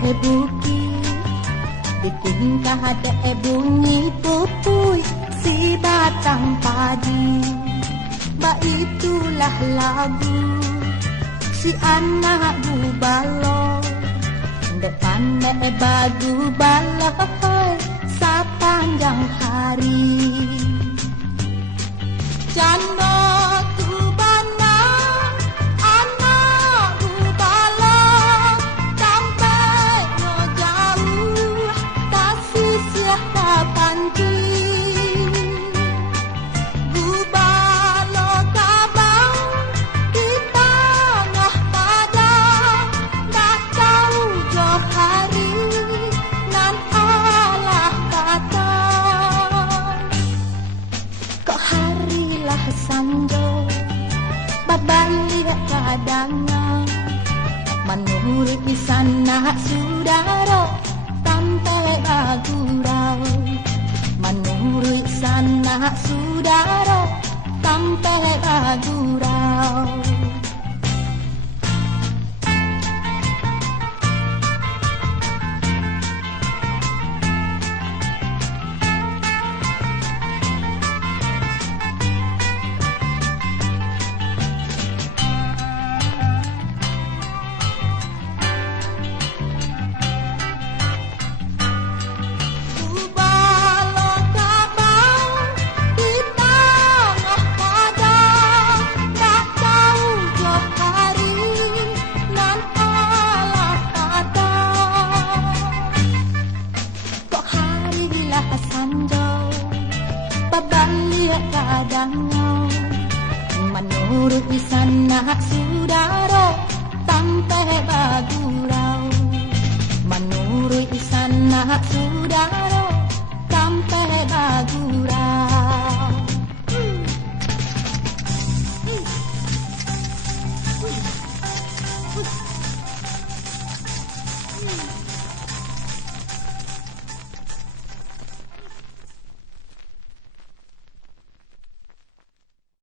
bukit, bikin ada bunyi pupui si batang padi. Ba itulah lagu si anak bubalo, depan bagu balo sepanjang hari. Janda tubana anak bubalo, sampai no jauh tak sisiah tak panci. Bubalo kabang di tengah padang, tak tahu jauh hari nan alah kata. Kok harilah sanjo babalik kadangnya, menurut sana saudara tampil bagurau. Menurut sana saudara tampil bagurau. Bubalo kabang di tengah padang, tak tahu jauh hari nan alah kata. Kok harilah sanjo babalik kadangnya, menurut sana saudara tampil bagurau. Menurut sana saudara